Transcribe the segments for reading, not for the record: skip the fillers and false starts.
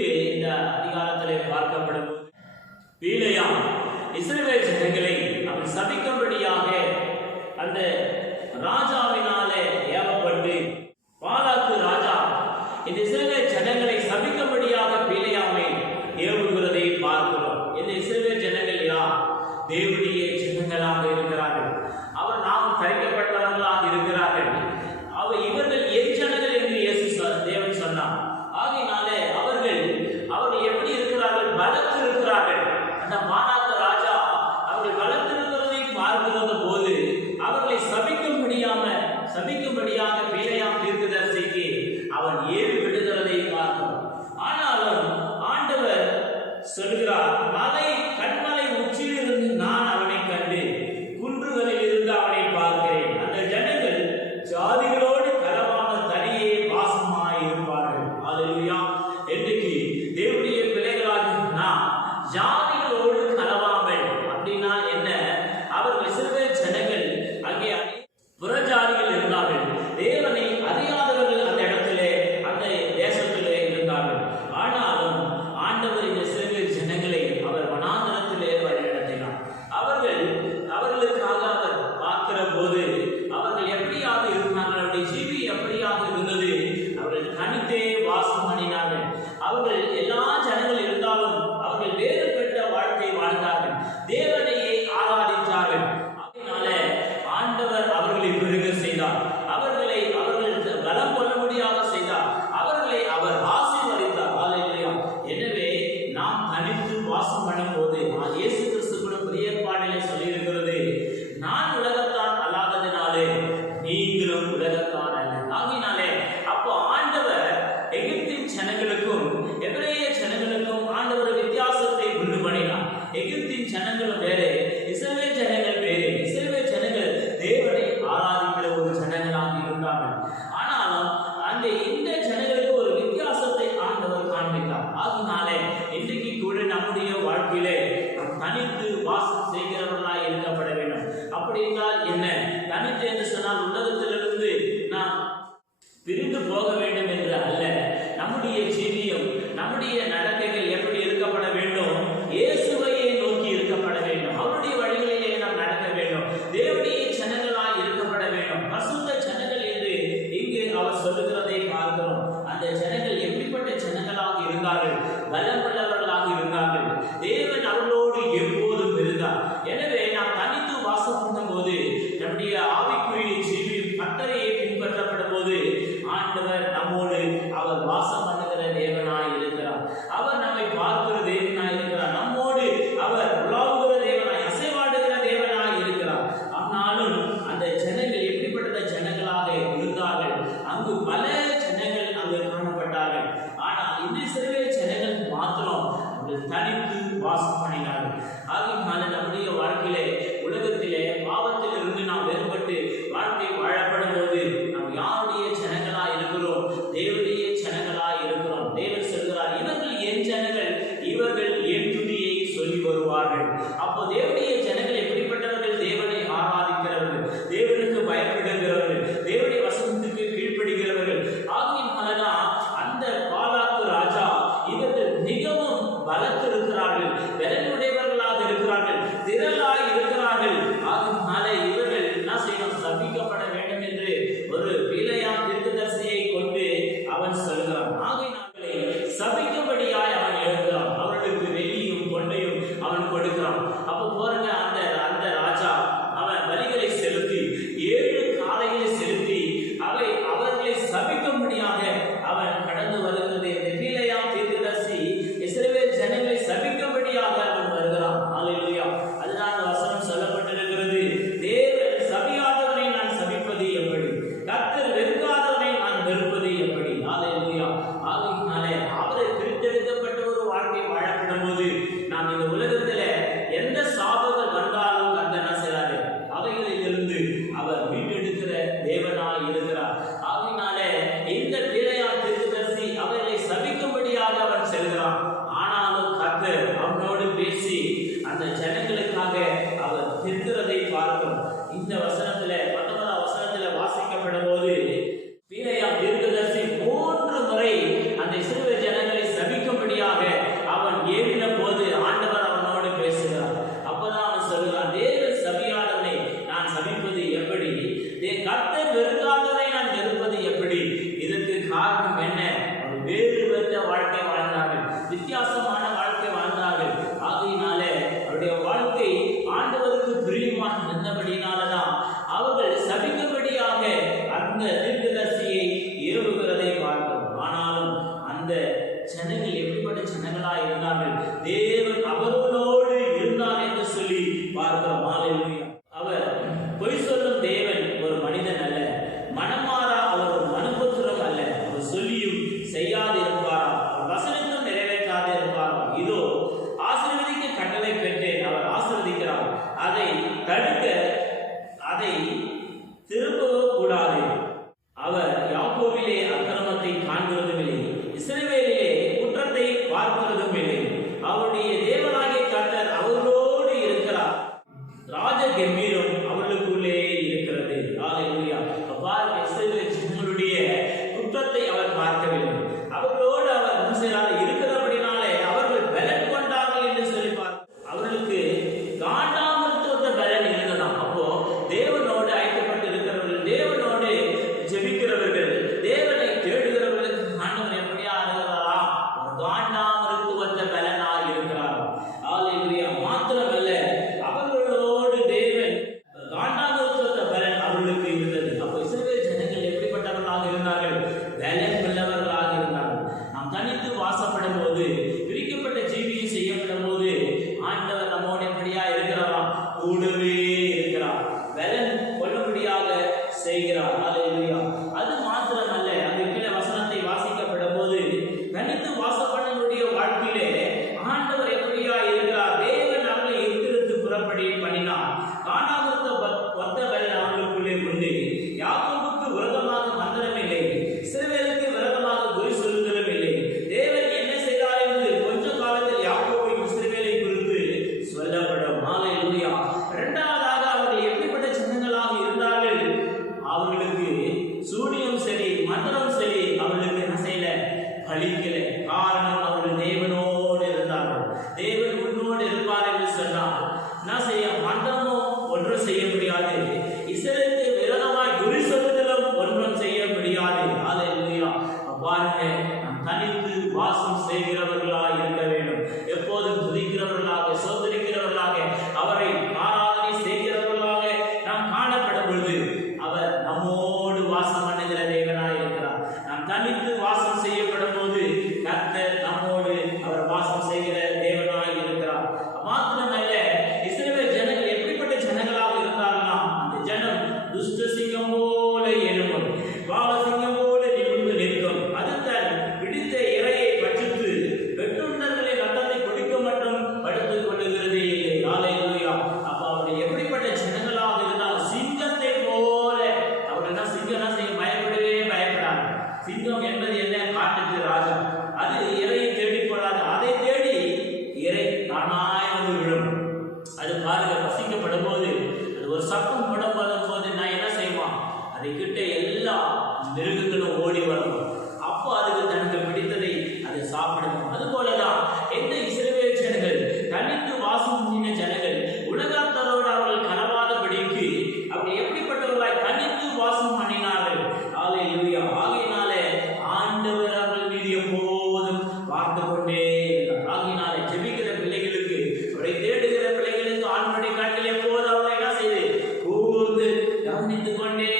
இங்கு இந்த அதிகாரத்திலே பார்க்கப்படும் பீலேயாம் இஸ்ரவேல் ஜனங்களை அவன் சபிக்கும்படியாக அந்த ராஜாவினாலே ஏவப்பட்டு பாலாக்கு ராஜா இந்த இஸ்ரவேல் ஜனங்களை சபிக்கும்படியாக பீலேயாமை ஏவுகிறதை பார்க்கிறோம். இந்த இஸ்ரவேல் ஜனங்கள் யார்? தேவனுடைய ஜனங்களாக இருக்கிறார்கள். அவர் நாம் தரிக்கப்பட்டவர்களாக இருக்கிறார்கள். இவர்கள் என் ஜனங்கள் என்று தேவன் சொன்னார். ஆகையினாலே அவர்கள் எப்படி இருக்கிறார்கள்? பலத்து இருக்கிறார்கள். அந்த பாலாக்கு ராஜா அவர்கள் பலத்திருக்கிறதை பார்க்கிறது போது அவர்களை சபிக்கும்படியாக பீலேயாம் தீர்க்கதரிசிக்கு அவன் ஏவி விடுகிறதை பார்க்கிறோம். ஆனாலும் ஆண்டவர் சொல்கிறார், கண்மலை உச்சியிலிருந்து நான் அவனை கண்டு குன்றுகளில் இருந்து அவனை பார்க்கிறேன். அந்த ஜனங்கள் ஜாதிகளோடு கலவாமல் தனியே வாசமாய் இருப்பார்கள். அல்லேலூயா. இன்றைக்கு தேவனுடைய பிள்ளைகளாக நாம் ஜாதிகளோடு கலவாமல் அப்படின்னா என்ன? அவர்கள் இஸ்ரவேல் ஜனங்கள் அங்கே புறஜாதிகள் இருந்தார்கள். தேவனை அறியாதவர்கள் அந்த இடத்திலே அந்த தேசத்திலே இருந்தார்கள். ஆனாலும் ஆண்டவர் இந்த இஸ்ரவேல் ஜனங்களை அவர் வனாந்தரத்திலே வழிநடத்தினார். அவர்களுக்காக அவர் பார்க்கிற போது அவர்கள் எப்படியாக இருந்தார்கள்? அவருடைய ஜீவி எப்படியாக இருந்தது? அவர்கள் தனித்தே வாசம் பண்ணினார்கள். அவர்கள் எல்லா ஜனங்கள் இருந்தாலும் அவர்கள் வேறுபட்ட வாழ்க்கை வாழ்ந்தார்கள். தேவனையே ஆராதித்தார்கள். அதனால ஆண்டவர் அவர்களை பெருக செய்தார். அவர்கள் பலம் கொள்ள முடியாத செய்தார். அவர்களை அவர் ஆசீர்வதித்தார். அல்லேலூயா. எனவே நாம் தனித்து வாசம் பண்ணும் போது இயேசு கிறிஸ்து கூட புதிய ஏற்பாட்டிலே சொல்லி இருக்கிறது, நான் உலகத்தான் அல்லாததினாலே நீங்களும் உலகத்தான் அல்ல. ஆகினாலே அப்போ ஆண்டவர் எகிப்தின் ஜனங்களுக்கும் எபிரேய ஜனங்களுக்கும் ஆண்டவர் வித்தியாசத்தை உண்டு பண்ணினார். எகிப்தின் ஜனங்களும் வேறு, இஸ்ரவேல் ஜனங்கள் வேறு. இஸ்ரவேல் ஜனங்கள் தேவனை ஆராதிக்கிற ஒரு ஜனங்களாக இருந்தார்கள். ஆனாலும் இந்த ஜனங்களுக்கு ஒரு வித்தியாசத்தை ஆண்டவர் காண்பித்தார். ஆகினாலே இன்றைக்கு கூட நம்முடைய வாழ்க்கையிலே தனித்து வாசம் செய்கிறவர்களாய் இருக்கப்பட வேண்டும். அப்படி என்றால் என்ன? தனித்து என்று சொன்னால் உலகத்திலிருந்து நாம் பிரிந்து போக வேண்டும் என்று அல்ல. நம்முடைய ஜீவியம், நம்முடைய நடக்கைகள் எப்படி இருக்கப்பட வேண்டும்? இயேசுவையே நோக்கி இருக்கப்பட வேண்டும். அவருடைய வழிகளிலே நாம் நடக்க வேண்டும். தேவனுடைய ஜனங்களாய் இருக்கப்பட வேண்டும். பரிசுத்த ஜனங்கள் என்று இங்கு அவர் சொல்லுகிறதை பார்க்கிறோம். அந்த ஜனங்கள் எப்படிப்பட்ட ஜனங்களாக இருந்தார்கள்? பலமுள்ளவர்களாக இருந்தார்கள். தேவன் அவர்களோடு எப்போதும் இருந்தார். எனவே நாம் தனித்து வாசம் பண்ணும் போது நம்முடைய ஆவிக்குரிய ஜீவியம் கர்த்தரையே பின்பற்றப்படும் போது ஆண்டவர் நம்மோடு அவர் வாசம் பண்ணுகிற தேவனாய் இருக்கிறார். அவர் நம்மை பார்க்கிற தேவனாய் இருக்கிறார். நம்மோடு அவர் உலாவுகிற தேவனாய், அசைவாடுகிற தேவனாய் இருக்கிறார். ஆனாலும் அந்த ஜனங்கள் எப்படிப்பட்ட ஜனங்களாக இருந்தார்கள்? அங்கு பல ஜனங்கள் அங்கு காணப்பட்டார்கள். ஆனால் இந்த இஸ்ரவேல் ஜனங்கள் மாத்திரம் தனித்து வாசம் பண்ணினார்கள். ஆகினால நம்முடைய வாழ்க்கையிலே உலகத்திலே பாவத்தில் இருந்து நாம் வேறுபட்டு வாழ்க்கை வாழப்படும் போது நாம் யாருடைய ஜனங்களா இருக்கிறோம்? தேவனுடைய ஜனங்களா இருக்கிறோம். தேவன் சொல்கிறார், இவர்கள் என் ஜனங்கள், இவர்கள் என் துதியை சொல்லி வருவார்கள். அப்போ தேவனுடைய ஜனங்கள் எப்படிப்பட்டவர்கள்? தேவனை ஆராதிக்கிறவர்கள், தேவனுக்கு பயப்படுகிறவர்கள், தேவனுடைய வசனத்துக்கு கீழ்ப்படுகிறவர்கள். ஆகினால்தான் அந்த பாலாக்கு ராஜா இவர்கள் மிகவும் பலத்து இருக்கிறார்கள், பலனுடையவர்களாக இருக்கிறார்கள், திரளாய் இருக்கிறார்கள். ஆகினால இவர்கள் என்ன செய்யணும்? சபிக்கப்பட வேண்டும் என்று ஒரு பீலேயாம் தீர்க்கதரிசியை கொண்டு அவன் சொல்கிறான். ஆகையினாலே சபிக்கும்படியாய் அவன் எழுதுகிறான். அவர்களுக்கு வெள்ளியும் பொன்னையும் அவன் கொடுக்கிறான். அப்போ போறங்க அந்த ராஜா அவன் பலிகளை செலுத்தி 7 காளைகளை செலுத்தி அவர்களை சபிக்கும்படியாக அவன் கடந்து வருகிறது. இந்த பீலேயாம் தீர்க்கதரிசி இஸ்ரவேல் ஜனங்களை சபிக்கும்படியாக அவன் வருகிறான். அல்லேலூயா. அதுதான் அந்த வசனம் சொல்லப்பட்டிருக்கிறது. தேவன் சபியாதவனை நான் சபிப்பது எப்படி? கர்த்தர் வெறுக்காதவனை நான் வெறுப்பது எப்படி? அல்லேலூயா. ஆகையினாலே அவரை பிரித்தெடுக்கப்பட்ட ஒரு வாழ்க்கை வாழப்படும் போது நாம் இந்த உலகத்தில் எந்த சாபங்கள் வந்தாலும் கர்த்தர் என்ன செய்றாரு? அவைகளிலிருந்து அவர் மீட்டெடுக்கிற தேவனாய் இருக்கிறார். ஆகையினாலே இந்த பீலேயாம் தீர்க்கதரிசி அவர்களை சபிக்கும்படியாக அவன் செல்கிறான். ஆனாலும் கர்த்தர் அவனோடு பேசி அந்த ஜனங்களுக்காக அவர் திருத்துறதை பார்க்கிறோம். இந்த வசனத்துல 19ஆம் வசனத்துல வாசிக்கப்படும் போது பீலேயாம் தீர்க்கதரிசி 3 முறை அந்த இஸ்ரவேல் ஜனங்களை சபிக்கும்படி ஆனார்கள். தேவன் அவர்களோடு இருந்தார் என்று சொல்லி பார்க்கிறோம். ஹல்லேலூயா. அவர் பொய் சொல்லும் தேவன் ஒரு மனிதன் அல்ல, மனமாறா அவர் ஒரு மனுபுத்திரம் அல்ல. அவர் சொல்லியும் செய்யாது இருப்பாரா, அவர் வசனத்தும் நிறைவேற்றாது இருப்பாரா. இதோ ஆசீர்வதிக்க கட்டளை பெற்றேன், அவர் ஆசீர்வதிக்கிறார். அதை தடுக்க, அதை திரும்பவோ கூடாது. அவர் யாக்கோபிலே அக்கிரமத்தை காண்கிறதும் இல்லை, இஸ்ரவேலிலே குற்றத்தை பார்க்கிறதும் இல்லை. அவருடைய தேவனாகிய கர்த்தர் அவர்களோடு இருக்கிறார். ராஜ கம்பீரம் அவர்களுக்குள்ளே இருக்கிறது. ஹல்லேலூயா. பாருங்க, இஸ்ரவேல் ஜனங்களுடைய குற்றத்தை அவர் பார்க்கவில்லை. அவர்களோடு அவர் இருக்கிறபடினாலே அவர்கள் பலன் கொண்டார்கள் என்று சொல்லி அவர்களுக்கு காண்டாமிருத்துவ பலன் இருந்ததாம். அப்போ தேவனோடு ஐக்கியப்பட்டு இருக்கிறவர்கள், தேவனோடு ஜெபிக்கிறவர்கள், தேவனை தேடுகிறவர்களுக்கு ஆண்டவர் எப்படியா இருக்கிறாராம்? காண்டாமிருத்துவ பலனாக இருக்கிறார். ஹல்லேலூயா. மாத்திரமல்ல, அவர்களோடு தேவன் காண்டாமிருத்துவ பலன் அவர்களுக்கு இருந்தது. அப்போ இஸ்ரவேல் ஜனங்கள் எப்படிப்பட்டவர்களாக இருந்தார்கள்? பலன் உள்ளவர்களாக இருந்தார்கள். நாம் தனித்து வாசப்படும் போது, பிரிக்கப்பட்ட ஜீவியம் செய்யப்படும் போது ஆண்டவர் நம்மோடு எப்படியா இருக்கிறாராம்? கூடவே இருக்கிறார், பலன் கொள்ளும்படியாக செய்கிறார். ஹல்லேலூயா. அது மாத்திரமல்ல, அந்த கீழே வசனத்தை வாசிக்கப்படும் போது தனித்து வாசப்படனுடைய வாழ்க்கையிலே ஆண்டவர் எப்படியா இருக்கிறார்? தேவன் அவர்களை எதிர்த்து புறப்படி பண்ணினார். காண்டாமிருத்த ஒத்த பலன் அவர்களுக்குள்ளே உண்டு. யாக்கோபுக்கு விரோதமாக மந்திரம் இல்லை, இஸ்ரவேலுக்கு விரோதமாக குறி சொல்லுதலும் இல்லை. தேவன் என்ன செய்தார் என்று கொஞ்ச காலத்தில் யாக்கோபை இஸ்ரவேலை குறித்து சொல்லப்படும். ஹல்லேலூயா. இரண்டாவதாக அவர்கள் எப்படிப்பட்ட சின்னங்களாக இருந்தார்கள்? அவர்களுக்கு சூனியம் சரி, மந்திரம் சரி, அவர்களுக்கு என்ன செய்யல? பலிக்கல. காரணம், அவர்கள் தேவனோடு இருந்தார்கள். தேவன் உன்னோடு இருப்பார் என்று சொன்னார். என்ன செய்ய? மந்திரமோ ஒன்றும் செய்ய முடியாது, இஸ்ரவேலுக்கு விரோதமாய் குறி சொல்லுதலும் ஒன்றும் செய்ய முடியாது. ஹல்லேலூயா. பாருங்க, நாம் தனித்து வாசம் செய்கிறவர்களாக இருக்க வேண்டும். எப்போதும் துதிக்கிறவர்களாக, சோதரிக்கிறவர்களாக, அவரை ஆராதனை செய்கிறவர்களாக நாம் காணப்படும் பொழுது அவர் நம்மோடு வாசம் பண்ணுகிற தேவனாய் இருக்கிறார். நாம் தனித்து வாசம் செய்யப்படும் போது கர்த்தர் நம்மோடு அவர் வாசம் செய்கிற தேவனாய் இருக்கிறார். மாத்திரமல்ல, இஸ்ரவேல் ஜனங்கள் எப்படிப்பட்ட ஜனங்களாக இருந்தார்களா? அந்த ஜனம் துஷ்ட சிங்கம் போல எழும்பும், பாலசிங்கம் போல நிமிர்ந்து நிற்கும். அது தன் பிடித்த இரையை பற்றித்து வெட்டுண்டர்களின் ரத்தத்தை குடிக்க மட்டும் படுத்துக் கொள்ளுகிறதே இல்லை. ஹல்லேலூயா. அப்ப அவர்கள் எப்படிப்பட்ட ஜனங்களாக இருந்தால் சிங்கத்தை போல அவர்கள் சிங்கம்னா பயப்படவே பயப்படாது. சிங்கம் என்பது என்ன? காட்டுக்கு ராஜா. அது இரையை தேடி போடாது, அதை தேடி இறை தானாய் வந்து விடும். அது பாருங்க, பசிக்கப்படும் போது அது ஒரு சத்தம் படம் போது நான் என்ன செய்வான்? அதை கிட்ட எல்லா மிருகங்களும் ஓடி வரும். அப்போ அதுக்கு தனக்கு பிடித்ததை அதை சாப்பிடும். அது போலதான் எந்த இஸ்ரவேல் ஜனங்கள் தனித்து வாசம் பண்ணின ஜனங்கள் உலகத்தரோடு அவர்கள் கலவாதபடிக்கு அப்படி எப்படிப்பட்டவர்களாய் தனித்து வாசம் பண்ணினார்கள். ஹல்லேலூயா. ஆகையினாலே ஆண்டவர் அவர்கள் மீது எப்போதும் பார்த்து கொண்டே இருந்தார். ஆகையினாலே ஜெபிக்கிற பிள்ளைகளுக்கு, அவரை தேடுகிற பிள்ளைகளுக்கு ஆண்டவருடைய கண்கள் எப்போதும் அவரை என்ன செய்து கூர்ந்து கவனித்துக் கொண்டே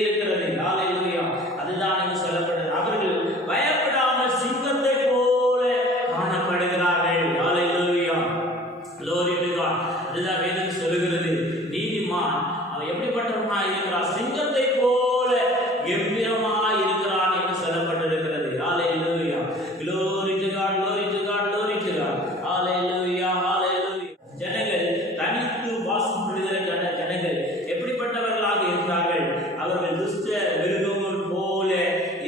இருக்கிறது. ஹல்லேலூயா. அதுதான் இங்கு சொல்லப்பட்டது. அவர்கள் பயப்படாமல் சிங்கத்தை போல காணப்படுகிறார்கள். ஹல்லேலூயா. Glory to God. அதுதான் வேதம் சொல்லுகிறது. நீதிமான் அவன் எப்படிப்பட்டவனாய் இருக்கிறான்? சிங்கத்தை போல கம்பீரமாய் இருக்கிறான் என்று சொல்லப்பட்டிருக்கிறது. ஹல்லேலூயா. Glory to God, glory to God, glory to God. ஹல்லேலூயா, ஹல்லேலூயா. ஜனங்கள் தனித்து வாசம் பண்ணுகிற ஜனங்கள் எப்படிப்பட்டவர்களாக இருந்தார்கள்? அவர்கள் துஷ்ட மிருகங்கள் போல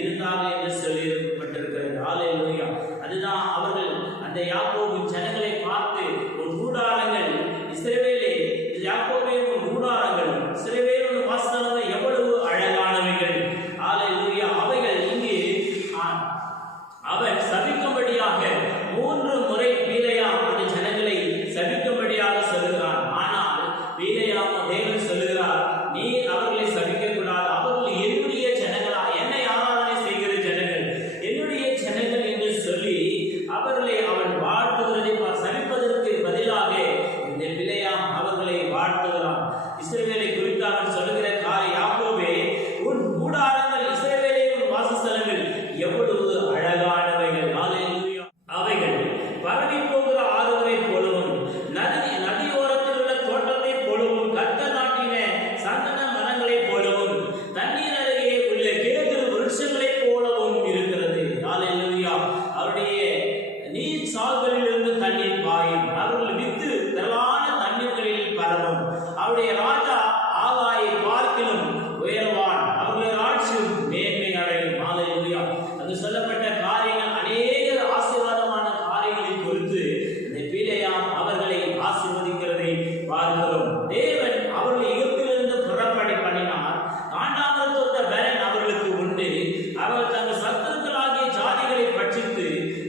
இருந்தார்கள் என்று சொல்லியிருக்கப்பட்டிருக்கிறது. ஹல்லேலூயா. அதுதான் அவர்கள் அந்த யாக்கோபின் ஜனங்களை பார்த்து, உன் கூடாரங்கள் இஸ்ரவேலே, யாக்கோபே உன் கூடாரங்கள் இஸ்ரவேலின் வாசஸ்தலங்கள் எவ்வளவு அழகானவைகள். ஹல்லேலூயா. அவைகள் இங்கே அவன் சபிக்கும்படியாக 3 முறை பீலேயாம் அந்த ஜனங்களை சபிக்கும்படியாக சொல்லுகிறான். ஆனால் பீலேயாம் தேவன் சொல்லுகிறார், நீ அவர்களை சபிக்க கூடாது, அவர்கள் என்னுடைய ஜனங்களா, என்னை ஆராதனை செய்கிற ஜனங்கள், என்னுடைய ஜனங்கள் என்று சொல்லி அவர்களை அவன் வாழ்த்துகிறதை சபிப்பது சால்களிலிருந்து தண்ணீர் பாயும். அவர்கள் வித்து திரளான தண்ணீர்களில் பரவும். அவருடைய ராஜா ஆகாயை பார்க்கிலும் உயர்வான். அவருடைய ஆட்சியும் மேன்மை அடையும். ஹல்லேலூயா. அது சொல்லப்பட்ட காரியங்கள் அநேக ஆசீர்வாதமான காரியங்களை குறித்து இந்த பிலேயாம் அவர்களை ஆசீர்வதிக்கிறதை பார்க்கிறோம். தேவன் அவர்களை எகிப்திலிருந்து புறப்படி பண்ணினார். காண்டாமிருகத்தொத்த பலன் அவர்களுக்கு உண்டு. அவர்கள் தங்கள் சத்துருக்களாகிய ஜாதிகளை பட்சித்து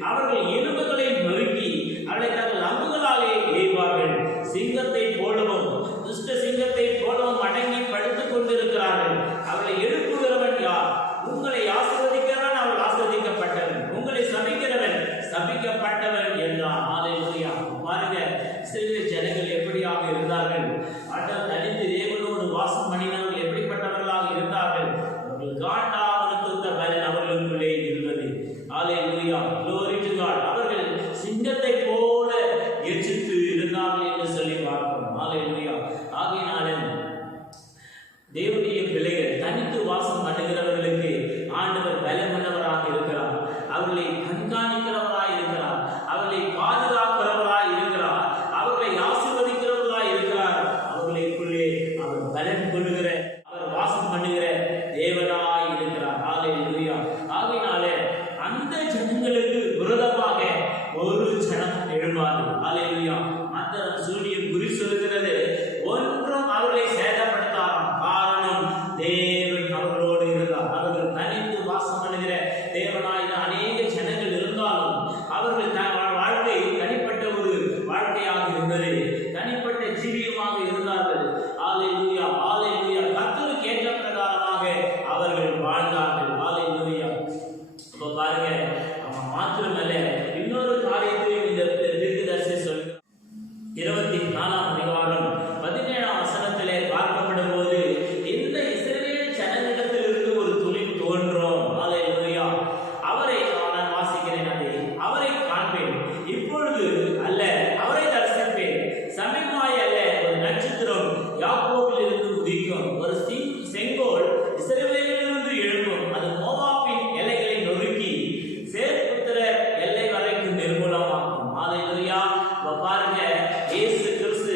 அவர்கள் எலும்புகளை நொறுக்கி அவர்களை தங்கள் அம்புகளாலே எய்வார்கள். சிங்கத்தை போலவும் துஷ்ட சிங்கத்தை போலவும் அடங்கி படுத்துக் கொண்டிருக்கிறார்கள். அவர்களை எழுப்புகிறவன் யார்? உங்களை ஆசீர்வதிக்கிறவன் அவள் ஆசீர்வதிக்கப்பட்டவன், உங்களை சபிக்கிறவன் சபிக்கப்பட்டவன் என்றான். ஹல்லேலூயா. பாருங்க, இஸ்ரவேல் ஜனங்கள் எப்படியாக இருந்தார்கள். ஆண்டவர் தனித்து தேவனோடு வாசம் பண்ணினவர்கள் எப்படிப்பட்டவர்களாக இருந்தார்கள். அவர்கள் காண்டாமிருகத்தொத்த பலன் அவர்களுக்குள்ளே இருந்தது. ஹல்லேலூயா. glory to God. அவர்கள் சிங்கத்தை போல எச்சித்து இருந்தார்கள் என்று சொல்லி பார்க்கிறோம். ஹல்லேலூயா. ஆகையினாலே தேவனுடைய பிள்ளைகள் தனித்து வாசம் பண்ணுகிறவர்களுக்கு ஆண்டவர் பலமுள்ளவராக இருக்கிறார். அவர்களை கண்காணிக்கிறவராய் இருக்கிறார். அவர்களை பாதுகாக்கிறவராய் இருக்கிறார். அவர்களை ஆசீர்வதிக்கிறவராய் இருக்கிறார். அவர்களுக்குள்ளே அவர் பலன் கொள்ளுகிற, அவர் வாசம் பண்ணுகிற தேவனாய் இருக்கிறார். ஹல்லேலூயா. ஆகையினாலே அந்த ஜனங்களுக்கு விரோதமாக ஒரு ஜனம் எழும்பாது. ஹல்லேலூயா. மந்திரம் சூனியம் குறி சொல்கிறது ஒன்றும் அவர்களை சேதப்படுத்தாராம். காரணம், தேவன் அவர்களோடு இருந்தார். அவர்கள் தனித்து வாசம் பண்ணுகிற தேவனாய் அநேக ஜனங்கள் இருந்தாலும் அவர்கள் வாழ்க்கை தனிப்பட்ட ஒரு வாழ்க்கையாக இருந்தது. தனிப்பட்ட ஜீவியமாக இருந்தார்கள். ஹல்லேலூயா. ஹல்லேலூயா. கர்த்தருக்கு ஏற்ற பிரகாரமாக அவர்கள் வாழ்ந்தார்கள். ஹல்லேலூயா. அப்ப பாருங்க, மாத்திரமல்ல இன்னொரு காரியத்தையும் இந்த தீர்க்கதரிசி சொல்லுங்க. 24ஆம் அதிகாரம் 17ஆம் வசனத்திலே பார்க்கப்படும் போது இந்த இஸ்ரவேல் ஜனங்களிடத்திலிருந்து ஒரு துளி தோன்றும். ஹல்லேலூயா. அவரை நான் வாசிக்கிறேன். அவரை காண்பேன், இப்பொழுது அல்ல, அவரை தரிசிப்பேன். சமீபமாய் அல்ல, ஒரு நட்சத்திரம் யாக்கோபில் இருந்து உதிக்கும். ஒரு செங்கோல் இஸ்ரவேலிலிருந்து எழும்பும். அது மோவாபின் எல்லைகளை நொறுக்கி சேர்புத்திரர் எல்லை வரைக்கும் நிர்மூலமாக்கும். ஹல்லேலூயா. பாருங்க, இயேசு கிறிஸ்து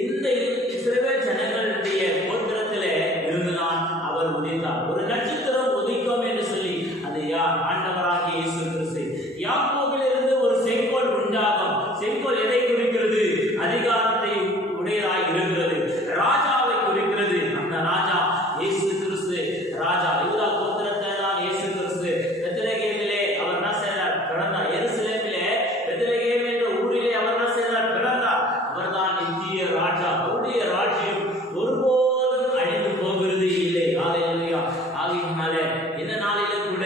இந்த இஸ்ரவேல் ஜனங்களுடைய கோத்திரத்திலே இருந்துதான் அவர் உதித்தார். ஒரு நட்சத்திரம் உதிக்கும் என்று சொல்லி அது யார்? ஆண்டவராகிய இயேசு கிறிஸ்து. யாக்கோபிலிருந்து ஒரு செங்கோல் உண்டாகும். செங்கோல் எதை குறிக்கிறது? அதிகாரத்தை உடையதாய் இருக்கிறது. ராஜாவை குறிக்கிறது. அந்த ராஜா இயேசு கிறிஸ்து. ராஜா யூதா கோத்திரத்தை தான் இயேசு கிறிஸ்து. பெத்லகேமிலே அவர் என்ன செய்தார்? பிறந்தார். எருசலேமிலே பெத்லகேம் என்ற ஊரிலே அவர் என்ன செய்தார்? பிறந்தார். அவர்தான் நித்திய ராஜா. அவருடைய ராஜ்யம் ஒருபோதும் அழிந்து போகிறது இல்லை. ஹல்லேலூயா. ஆகையினாலே இந்த நாளிலே கூட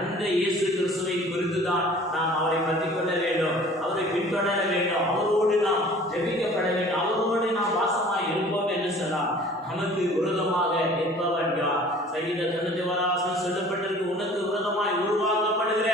அந்த இயேசு கிறிஸ்துவை குறித்துதான் நாம் அவரை பற்றிக் கொள்ள வேண்டும். அவரை பின்தொடர வேண்டும். அவரோடு நாம் ஜெபிக்கப்பட வேண்டும். அவரோடு நாம் வாசமாய் இருப்போம் என்று சொன்னார். நமக்கு விரோதமாக நிற்பவன் யார்? சங்கீதம் 91 சொல்லப்பட்டிருக்கு, உனக்கு விரோதமாய் உருவாக்கப்படுகிற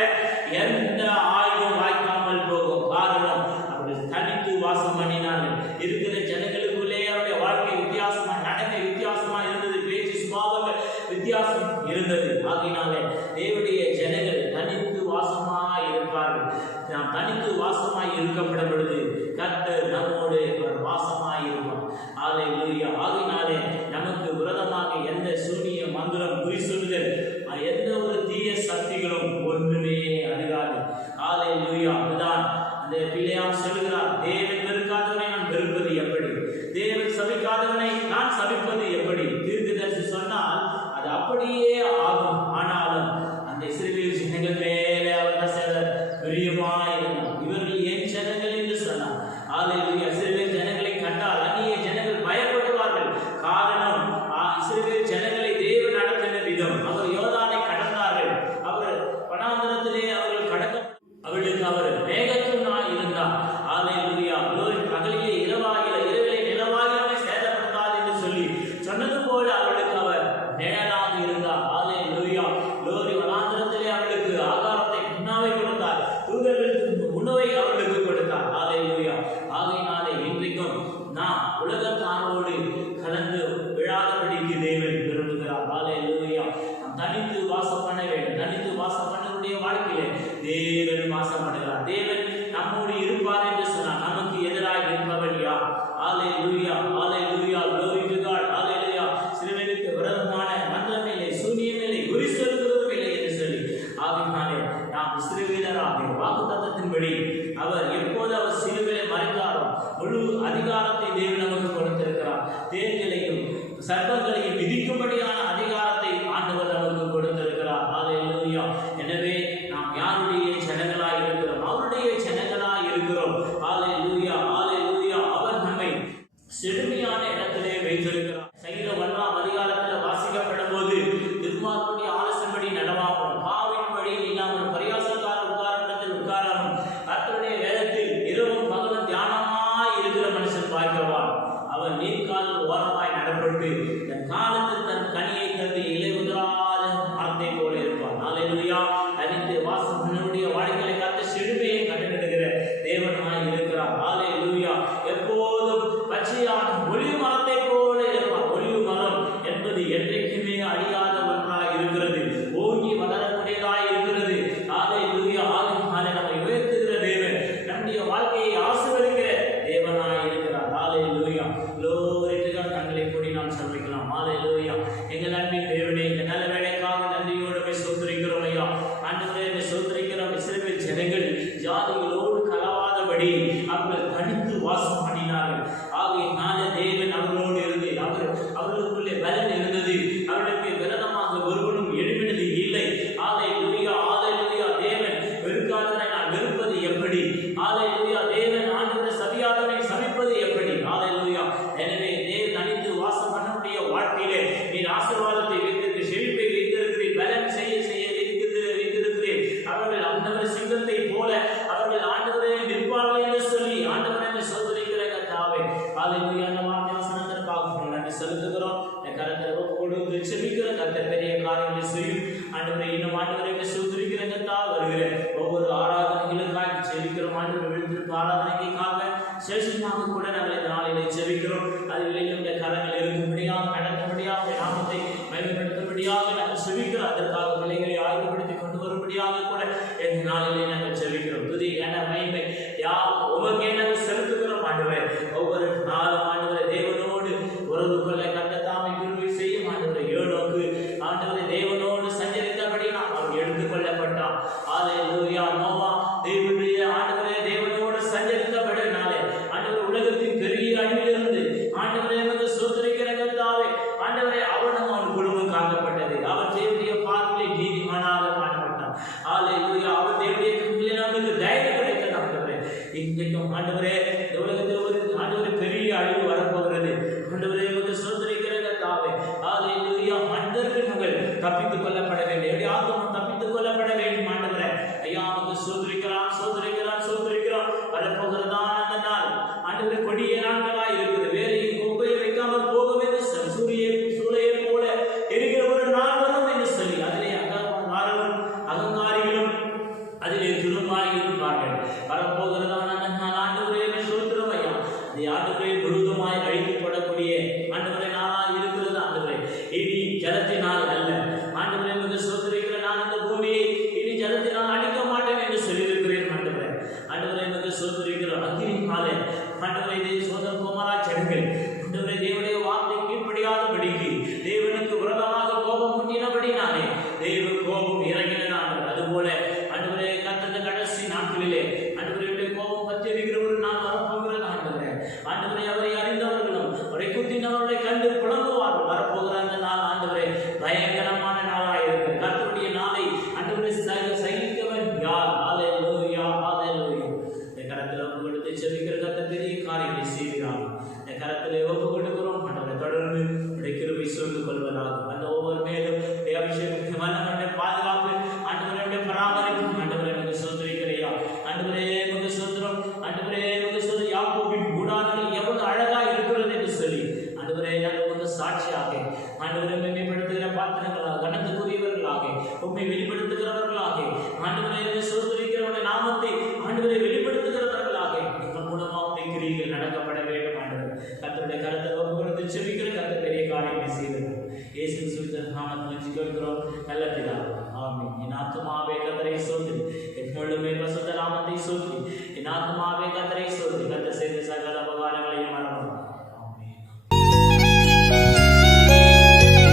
எந்த ஆயுதம் வாய்க்காமல் போகும். காரணம், அவர்கள் தனித்து வாசம் பண்ணினார்கள். இருக்கிற ஜனங்களுக்குள்ளே அவருடைய வாழ்க்கை வித்தியாசமா, நடக்கை வித்தியாசமா இருந்தது. பேச்சு சுபாவங்கள் வித்தியாசம் இருந்தது. ஆகினாலே தேவனுடைய ஜனங்கள் தனித்து வாசமாய் இருப்பார்கள். நாம் தனித்து வாசமாய் இருக்கப்படும் பொழுது கர்த்தர் நம்மோடு அவர் வாசமாய் இருப்பார். ஹல்லேலூயா. ஆகினாலே நமக்கு விரோதமாக எந்த சூனிய மந்திரம், குறி சொல்லுதல், எந்த ஒரு தீய சக்திகளும் ஒன்றுமே அணுகாது. ஹல்லேலூயா. அதுதான் அந்த பிலேயாம் சொல்லுகிறார், தேவன் வெறுக்காதவனை நான் வெறுப்பது எப்படி? தேவன் சபிக்காதவனை நான் சபிப்பது எப்படி? தீர்க்கதரிசி சொன்னால் அது அப்படியே ஆகும். ஆனாலும் அந்த இஸ்ரவேல் ஜனங்கள் மேலே அவர் என்ன செய்தார்? பிரியமாய் இருந்தார். இவர்கள் என் ஜனங்கள் என்று சொன்னார். ஹல்லேலூயா. இஸ்ரவேல் ஜனங்களை கண்டால் அந்நிய ஜனங்கள் பயப்படுவார்கள். காரணம், இஸ்ரவேல் ஜனங்களை தேவன் நடத்தின விதம். அவர் யோர்தானை கடந்தார்கள். அவர் வனாந்திரத்திலே அவர்கள் கடக்க, அவர்களுக்கு அவர் மேகத்துவனாய் இருந்தார். ஹல்லேலூயா. பகலிலே இரவாகிற, இரவிலே நிலவாகிற சேதப்படுத்தாது என்று சொல்லி சொன்னது போல அவர்களுக்கு அவர் நிழலாக இருந்தார். ஹல்லேலூயா. லோரி வனாந்திரத்திலே அவர்களுக்கு ஆகாரத்தை உணவை கொடுத்தார். தூதர்களுக்கு உணவை அவர்களுக்கு கொடுத்தார். ஹல்லேலூயா. ஆகையினாலே இன்றைக்கும் நாம் உலகத்தாரோடு கலந்து விழாதபடிக்கு தேவன் விரும்புகிறார். ஹல்லேலூயா. நாம் தனித்து வாசம் பண்ண வேண்டும். தனித்து வாசம் பண்ணக்கூடிய வாழ்க்கையிலே தேவன் வாசம் பண்ணுகிறார். தேவன் அவர் எப்போது அவர் சிலுவையிலே மறைந்தாரோ முழு அதிகாரத்தை தேவன் நமக்கு கொடுத்திருக்கிறார். தேன்களையும் சர்ப்பங்களையும் விதிக்கும்படியான அதிகாரத்தை ஆண்டவர் நமக்கு கொடுத்திருக்கிறார். ஹல்லேலூயா. எனவே நாம் யாருடைய ஜனங்களாய் இருக்கிறோம்? அவருடைய ஜனங்களாய் இருக்கிறோம். ஹல்லேலூயா, ஹல்லேலூயா. அவர் நம்மை செழுமையான இடத்திலே வைத்திருக்கிறார். சங்கீதம் 1ஆம் அதிகாரத்தில் வாசிக்கப்படும் போது துன்மார்க்கனுடைய ஆலோசனைப்படி நடவாமல், பாவின் வழியில் இல்லாமல், பரியாசக்காரர் உட்காரும் இடத்தில் உட்காராமல், கர்த்தருடைய வேதத்தில் இரவும் பகலும் தியானமாய் இருக்கிற மனுஷன் பாக்கியவான். அவன் நீர்க்கால் ஓரமாய் நடப்பட்டு தன் காலத்தில் தன் கனியை தந்து இலை உதிராத மரத்தை போல இருப்பான். ஹல்லேலூயா. தனித்து வாசம் நம்முடைய வாழ்க்கையை காத்த செழுமையை கண்டுகிடுகிற தேவனாய் இருக்கிறார். ஹல்லேலூயா. எப்போதும் பச்சையான ஒளிவு மரத்தை போல இருப்பார். ஒளிவு மரம் என்பது என்றைக்குமே அழியாத ஒன்றாய் இருக்கிறது, ஓங்கி வளரக்கூடியதாய் இருக்கிறது. ஹல்லேலூயா. ஆதிகாலை நம்மை உயர்த்துகிற தேவன், நம்முடைய வாழ்க்கையை ஆசீர்வதிக்கிற தேவனாய் இருக்கிறார். ஹல்லேலூயா. கண்களை கூடி நாம் சந்திக்கலாம். ஹல்லேலூயா. எங்கள் அன்பின் தேவனே, இந்த நல்ல வேலைக்காக நன்றியோடு சோதரிக்கிறோம் ஐயா. ஆண்டவரே சோதரிக்கிறோம். இஸ்ரவேல் ஜனங்கள் ஜாதிகளோடு கலவாதபடி அவர்கள் தனித்து வாசம் பண்ணினார்கள். ஆகையினால தேவன் அவர்களோடு இருந்து அவர்களுக்குள்ளே பலன் இருந்தது. அவர்களுக்கு விரதமாக ஒருவனும் எழுப்பினது இல்லை. ஹல்லேலூயா, ஹல்லேலூயா. தேவன் வெறுக்காதவனை நான் வெறுப்பது எப்படி? ஹல்லேலூயா. தேவன் ஆண்டவரை சபியாதவனை சபிப்பது எப்படி? ஹல்லேலூயா. எனவே தேவன் தனித்து வாசம் பண்ணக்கூடிய வாழ்க்கையிலே நீர் ஆசீர்வாதத்தை வைத்திருக்க, செழிப்பை வைத்திருக்கிறீர், பலன் செய்ய வைத்திருக்கிறீர். அவர்கள் ஆண்டவர் சிங்கத்தை போல அவர்கள் ஆண்டவரை நிற்பார்கள் என்று சொல்லி ஆண்டவரை சோதரிக்கிற கர்த்தாவே. ஹல்லேலூயா. அந்த வார்த்தை வசனத்திற்காக நன்றி செலுத்துகிறோம். கர்த்தரை ஒப்புக்கொண்டு செபிக்கிற கர்த்தர் பெரிய காரியங்களை செய்யும். ஆண்டவரை இன்னும் ஆண்டவரை சோதரிக்கிற கர்த்தாவே வருகிற ஒவ்வொரு ஆராதனைகளுக்காக செபிக்கிறோம். ஆண்டவரை விழுந்திருப்பு ஆராதனைக்காக சேஷமாக கூட நாங்கள் இந்த நாளிலே செபிக்கிறோம். அதில் இந்த கரங்கள் இருக்கும்படியாக, நடக்கும்படியாக, நாமத்தை மேம்படுத்தும்படியாக நாங்கள் செபிக்கிறோம். அதற்காக பிள்ளைகளை ஆயுதப்படுத்தி கொண்டு வரும்படியாக கூட இந்த நாளிலே நாங்கள் செபிக்கிறோம். துதி என மகிமை யார் உமக்கே நாங்கள் செலுத்துகிறோம். ஆண்டவரே ஒவ்வொரு நாளும் ஆண்டவரை தேவனோடு உறவு கொள்ள கர்த்தர் கிருபை செய்யும். ஆண்டவரை ஏனோக்கு ஆண்டவரை தேவனோடு சஞ்சரித்தபடி நாம் அவர் எடுத்துக் கொள்ளப்பட்டான். ஹல்லேலூயா. நோவா தேவனுடைய ஆண்டவரே தேவனோடு சஞ்சரித்தபடினாலே ஆண்டவர் உலகத்தின் பெரிய அழிவிலிருந்து ஆண்டவரை சோதரிக்கிற கர்த்தாவே ஆண்டவரை அவனும் அவன் குடும்பம் காக்கப்பட்டது. அவர் தேவனுடைய பார்வையிலே நீதிமானாக காணப்பட்டான். ஹல்லேலூயா. அவர் தேவனுடைய கண்களிலே நமக்கு தைரியம் கிடைத்தது. ஆண்டவரே இன்றைக்கும் ஆண்டவரே இந்த உலகத்தில் ஒரு ஆண்டவரை பெரிய அழிவு வரப்போகிறது. ஆண்டவரை சோதரிக்கிற கர்த்தாவே ஹல்லேலூயா. மனிதருக்கு நாங்கள் தப்பித்துக் கொள்ளப்பட வேண்டும். எப்படி ஆத்மா தப்பித்துக் கொள்ளப்பட வேண்டும். ஆண்டவரை ஐயா நமக்கு சோதரிக்கிறான் வரப்போகிறதான் அந்த நாள். ஆண்டவரை கொடிய நாட்களாய் இருக்குது. வேலையும் குப்பையை வைக்காமல் போகும் என்று சூளையை போல எரிகிற ஒரு நாள் வரும் என்று சொல்லி அதிலே அகங்காரிகளும் அதிலே துரும்பாய் இருப்பார்கள். வரப்போகிறதான அந்த நாள் ஆண்டவரே சோத்திரம் ஐயா. அந்த ஆண்டவரை முழுதுமாய் அழிக்கப்படக்கூடிய ஆண்டவரை நாளாக இருக்கிறது. ஆண்டவரை இனி ஜலத்தினால் அல்ல. ஆண்டவரை சோதரிக்கிற நான் அந்த பூமியை இனி ஜலத்தினால் அழிக்க மாட்டேன் என்று சொல்லியிருக்கிறேன். ஆண்டவரை சோதரிக்கிற அக்னியினாலே ஆண்டவரை சோதம் குமாரா ஜனங்கள் ஆண்டவரை தேவனுடைய வார்த்தை கீழ்ப்படியாதபடிக்கு தேவனுக்கு விரோதமாக கோபம் முட்டினபடினாலே தேவ கோபம் இறங்கினான். அதுபோல ஆண்டவரை கர்த்தர் கடைசி நாட்களிலே ஆண்டவருடைய கோபம் பற்றியிருக்கிற ஒரு நாள் வரப்போகிறது. ஆண்டவரை அவரை அறிந்தவர்களும் அவரை குத்தினவர்களை கண்டு புலம்புவார்கள். வரப்போகிற அந்த நாள் ஆண்டவரை பயங்கரமான நாளாக இருக்கு. கர்த்தருடைய நாளை ஆண்டவரை சகிக்கவன் யார்? ஹல்லேலூயா, ஹல்லேலூயா. இந்த கரத்தில் ஒப்பு கொடுத்து செபிக்கிற கர்த்தர் பெரிய காரியங்களை செய்கிறார். இந்த கரத்திலே ஒப்பு கொடுக்கிறோம். ஆண்டவரை தொடர்ந்து கிருபை சூழ்ந்து கொள்வதாக அந்த ஒவ்வொரு மேலும் அபிஷேகம் பாதுகாப்பு ஆண்டவருடைய பராமரிப்பு ஆண்டவரை நமக்கு சோதரிக்கிறையா. ஆண்டவரே நமக்கு சோதரம். ஆண்டவரே நமக்கு சோதரி யாக்கோபின் கூடாரங்கள் எவ்வளவு அழகா இருக்கிறது என்று சொல்லி ஆண்டவரே நமக்கு சாட்சியாக ஆண்டவரை மேம்படுத்துகிற பாத்திரங்களாக, கனத்துக்குரியவர்களாக, உண்மை வெளிப்படுத்துகிறவர்களாக ஆண்டவரை சோதரிக்கிறவருடைய நாமத்தை ஆண்டவரை வெளிப்படுத்துகிறவர்களாக இதன் மூலமாக கிரியைகள் நடக்கப்பட வேண்டும். ஆண்டவர் கர்த்தருடைய கரத்தை ஒப்பு கொடுத்து செபிக்கிற கர்த்தர் பெரிய காரியங்களை செய்தது. இயேசு கிறிஸ்துவின் நாமத்தில் ஜெபிக்கிறோம் நல்ல பிதாவே. ஆமென். என் ஆத்துமாவே கர்த்தரை ஸ்தோத்திரி, என் முழுமே பரிசுத்த நாமத்தை ஸ்தோத்திரி. என் ஆத்துமாவே கர்த்தரை ஸ்தோத்திரி. கர்த்தர் செய்த சகல